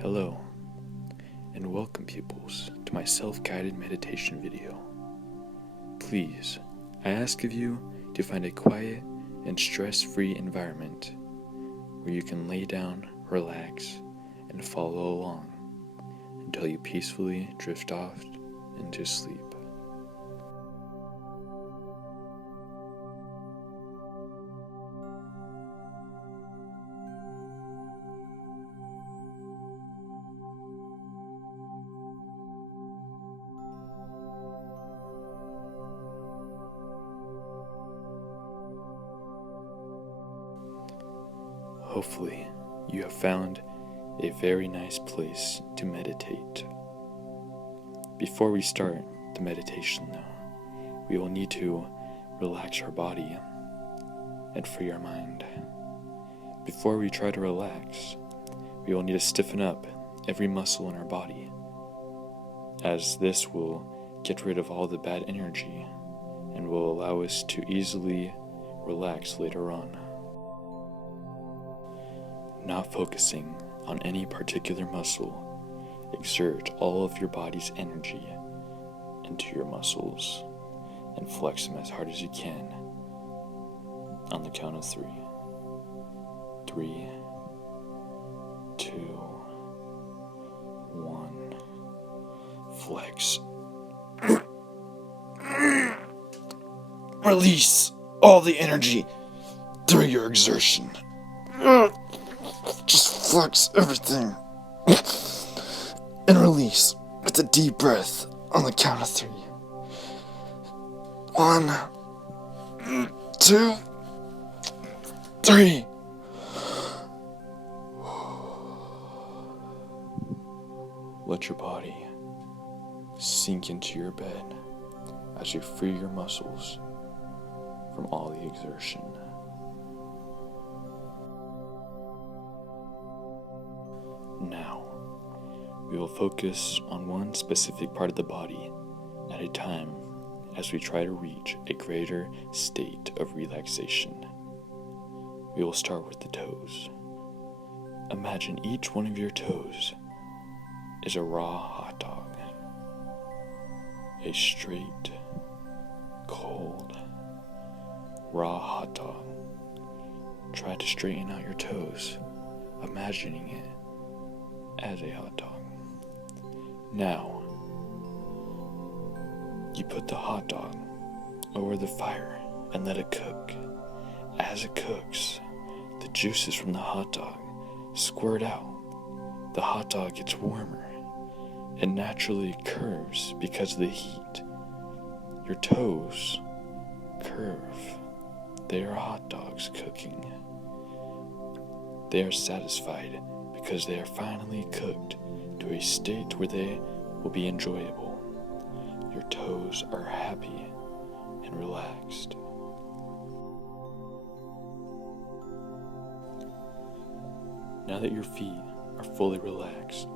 Hello, and welcome pupils to my self-guided meditation video. Please, I ask of you to find a quiet and stress-free environment where you can lay down, relax, and follow along until you peacefully drift off into sleep. Hopefully, you have found a very nice place to meditate. Before we start the meditation though, we will need to relax our body and free our mind. Before we try to relax, we will need to stiffen up every muscle in our body, as this will get rid of all the bad energy and will allow us to easily relax later on. Not focusing on any particular muscle, exert all of your body's energy into your muscles and flex them as hard as you can on the count of 3. 3, 2, 1, flex. Release all the energy through your exertion. Just flex everything and release with a deep breath on the count of 3. 1, 2, 3. Let your body sink into your bed as you free your muscles from all the exertion. Now, we will focus on one specific part of the body at a time as we try to reach a greater state of relaxation. We will start with the toes. Imagine each one of your toes is a raw hot dog. A straight, cold, raw hot dog. Try to straighten out your toes, imagining it as a hot dog. Now, you put the hot dog over the fire and let it cook. As it cooks, the juices from the hot dog squirt out. The hot dog gets warmer and naturally curves because of the heat. Your toes curve. They are hot dogs cooking. They are satisfied because they are finally cooked to a state where they will be enjoyable. Your toes are happy and relaxed. Now that your feet are fully relaxed,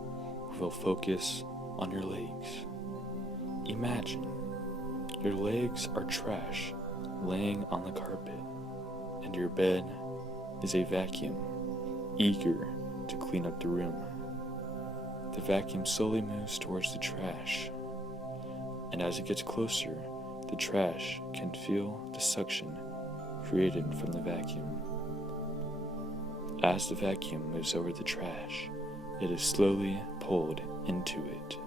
we will focus on your legs. Imagine your legs are trash laying on the carpet, and your bed is a vacuum, eager to clean up the room. The vacuum slowly moves towards the trash, and as it gets closer, the trash can feel the suction created from the vacuum. As the vacuum moves over the trash, it is slowly pulled into it.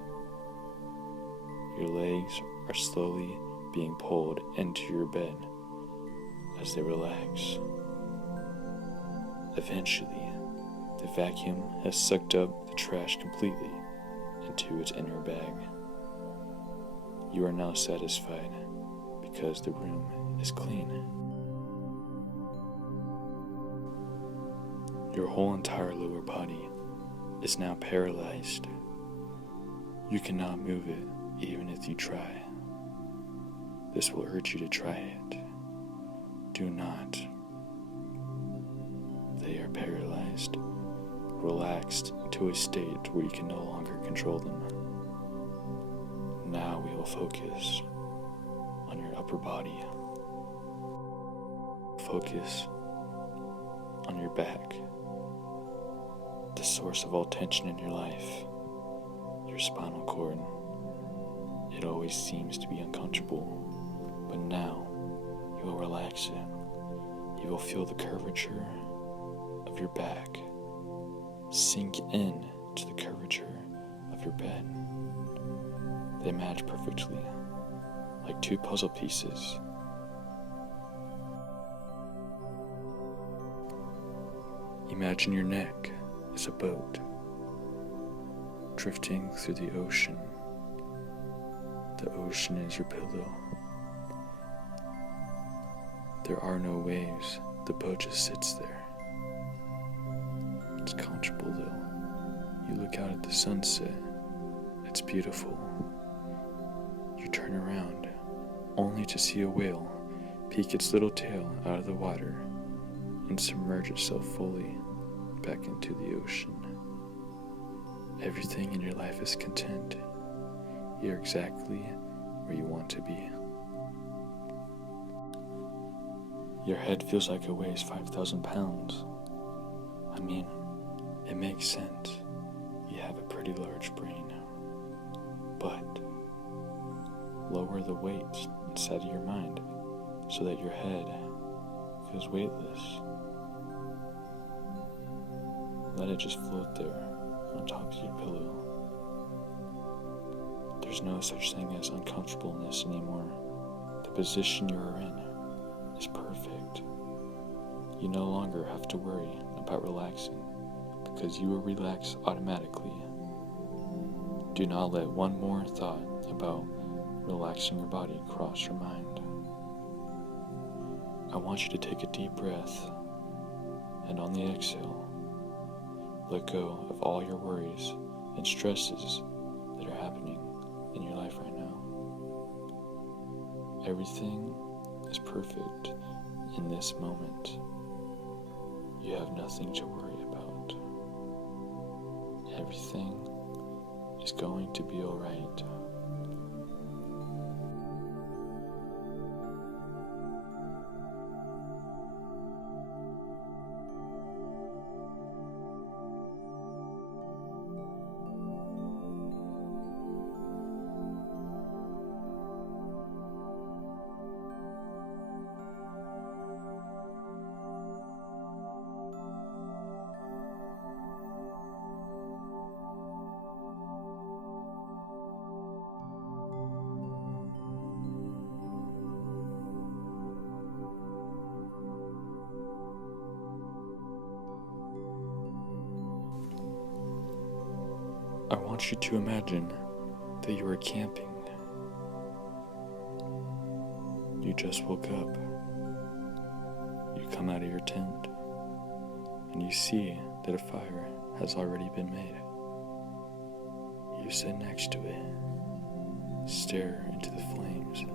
Your legs are slowly being pulled into your bed as they relax. Eventually, the vacuum has sucked up the trash completely into its inner bag. You are now satisfied because the room is clean. Your whole entire lower body is now paralyzed. You cannot move it even if you try. This will urge you to try it. Do not. They are paralyzed, relaxed to a state where you can no longer control them. Now we will focus on your upper body. Focus on your back. the source of all tension in your life, your spinal cord. It always seems to be uncomfortable, but now you will relax it. You will feel the curvature of your back sink in to the curvature of your bed. They match perfectly, like two puzzle pieces. Imagine your neck is a boat drifting through the ocean. The ocean is your pillow. There are no waves, the boat just sits there. It's comfortable though. You look out at the sunset, it's beautiful. You turn around, only to see a whale peek its little tail out of the water and submerge itself fully back into the ocean. Everything in your life is content. You're exactly where you want to be. Your head feels like it weighs 5,000 pounds. I mean, it makes sense. You have a pretty large brain. But lower the weight inside of your mind so that your head feels weightless. Let it just float there on top of your pillow. There's no such thing as uncomfortableness anymore. The position you are in is perfect. You no longer have to worry about relaxing because you will relax automatically. Do not let one more thought about relaxing your body cross your mind. I want you to take a deep breath, and on the exhale, let go of all your worries and stresses that are happening in your life right now. Everything is perfect in this moment. You have nothing to worry about. Everything is going to be all right. I want you to imagine that you are camping. You just woke up. You come out of your tent and you see that a fire has already been made. You sit next to it, stare into the flames.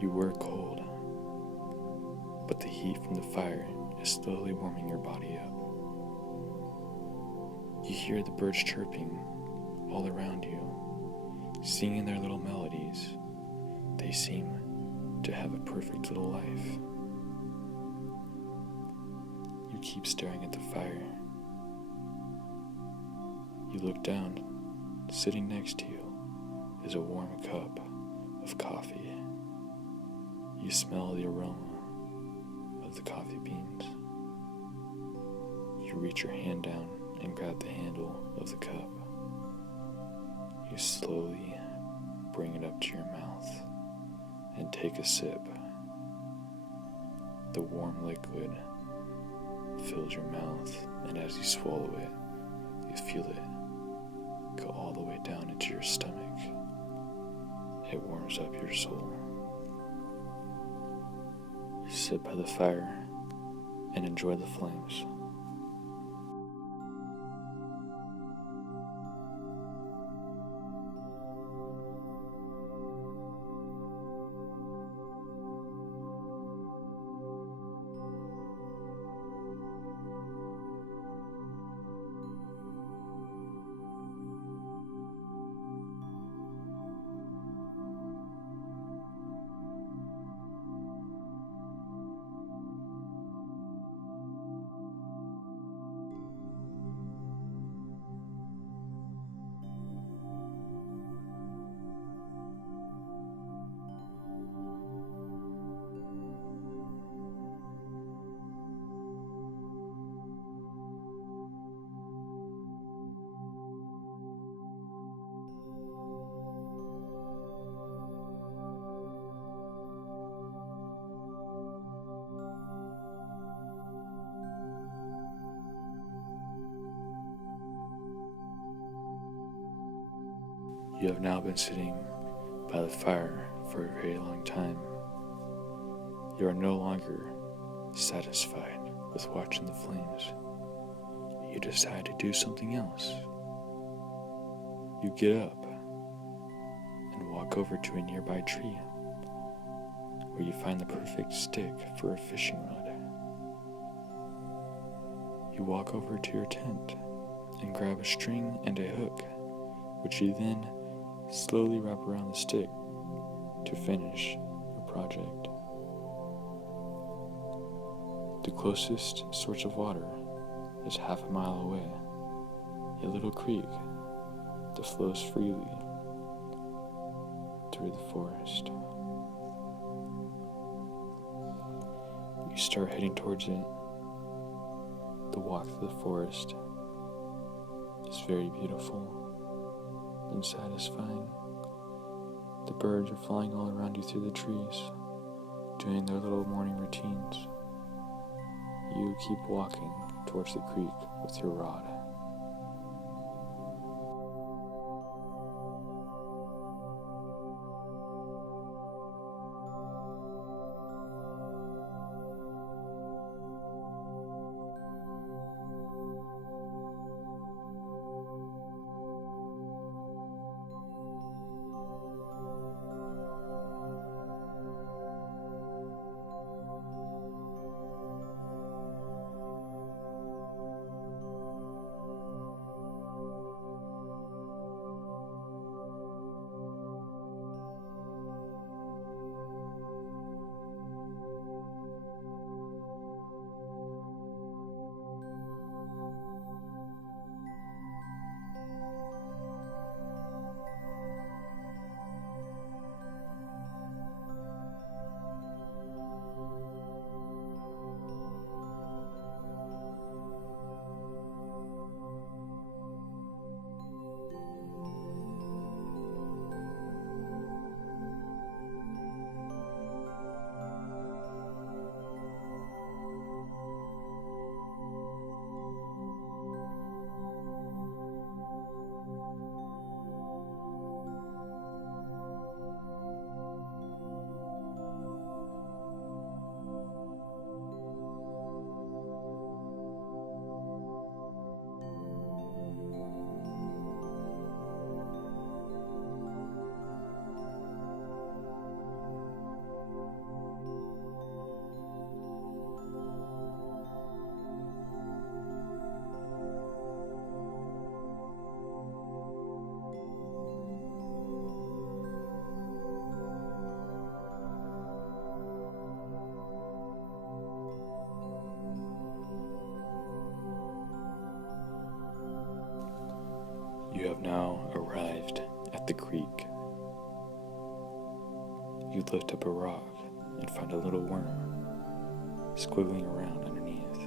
You were cold, but the heat from the fire is slowly warming your body up. You hear the birds chirping all around you, singing their little melodies. They seem to have a perfect little life. You keep staring at the fire. You look down. Sitting next to you is a warm cup of coffee. You smell the aroma of the coffee beans. You reach your hand down and grab the handle of the cup. You slowly bring it up to your mouth and take a sip. The warm liquid fills your mouth, and as you swallow it, you feel it go all the way down into your stomach. It warms up your soul. You sit by the fire and enjoy the flames. You have now been sitting by the fire for a very long time. You are no longer satisfied with watching the flames. You decide to do something else. You get up and walk over to a nearby tree where you find the perfect stick for a fishing rod. You walk over to your tent and grab a string and a hook, which you then slowly wrap around the stick to finish your project. The closest source of water is half a mile away, a little creek that flows freely through the forest. You start heading towards it. The walk through the forest is very beautiful and satisfying. The birds are flying all around you through the trees, doing their little morning routines. You keep walking towards the creek with your rod. You have now arrived at the creek. You lift up a rock and find a little worm squiggling around underneath.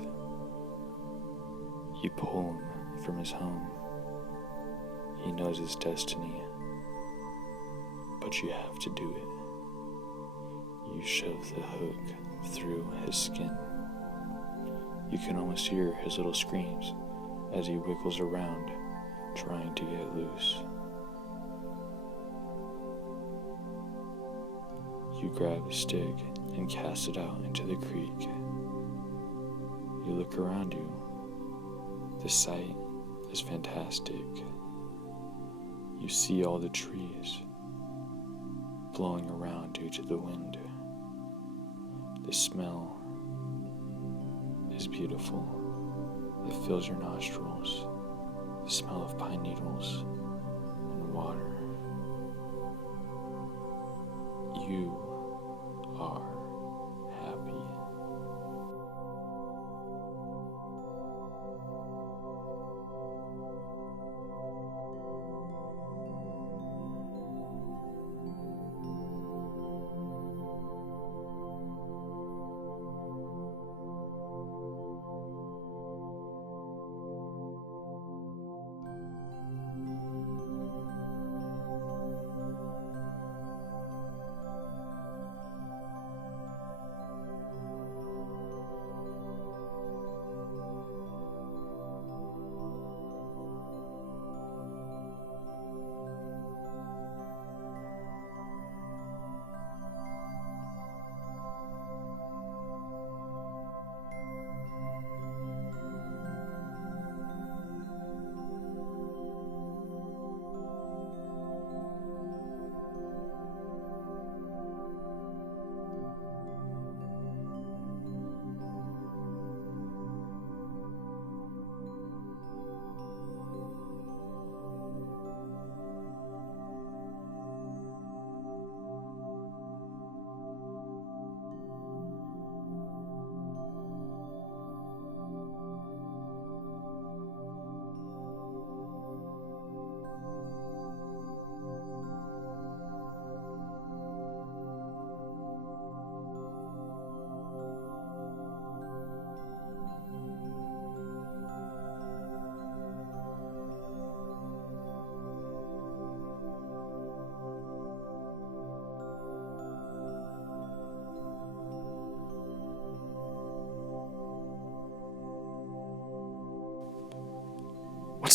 You pull him from his home. He knows his destiny, but you have to do it. You shove the hook through his skin. You can almost hear his little screams as he wiggles around, trying to get loose. You grab a stick and cast it out into the creek. You look around you. The sight is fantastic. You see all the trees blowing around due to the wind. The smell is beautiful. It fills your nostrils. The smell of pine needles and water. You are happy.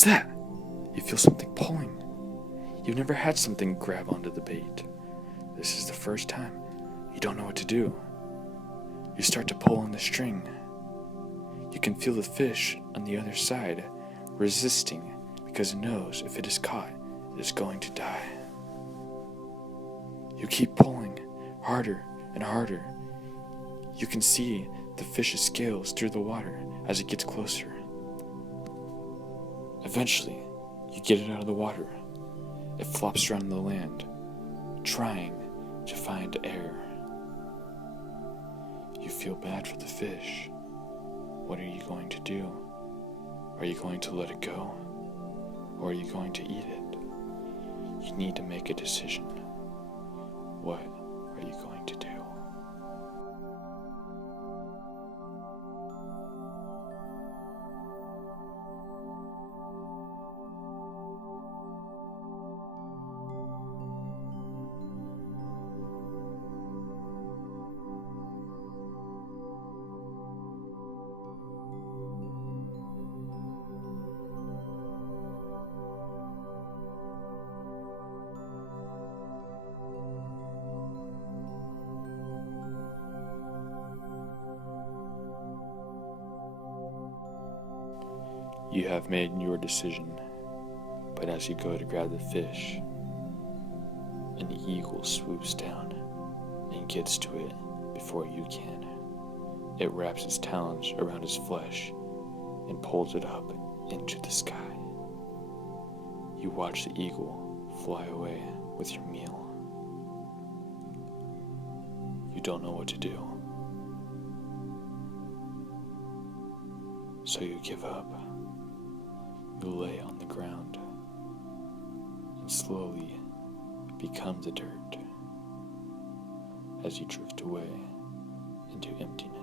What's that? You feel something pulling. You've never had something grab onto the bait. This is the first time. You don't know what to do. You start to pull on the string. You can feel the fish on the other side resisting because it knows if it is caught, it is going to die. You keep pulling harder and harder. You can see the fish's scales through the water as it gets closer. Eventually, you get it out of the water. It flops around the land, trying to find air. You feel bad for the fish. What are you going to do? Are you going to let it go? Or are you going to eat it? You need to make a decision. What are you going to do? You have made your decision, but as you go to grab the fish, an eagle swoops down and gets to it before you can. It wraps its talons around his flesh and pulls it up into the sky. You watch the eagle fly away with your meal. You don't know what to do, so you give up. You lay on the ground and slowly become the dirt as you drift away into emptiness.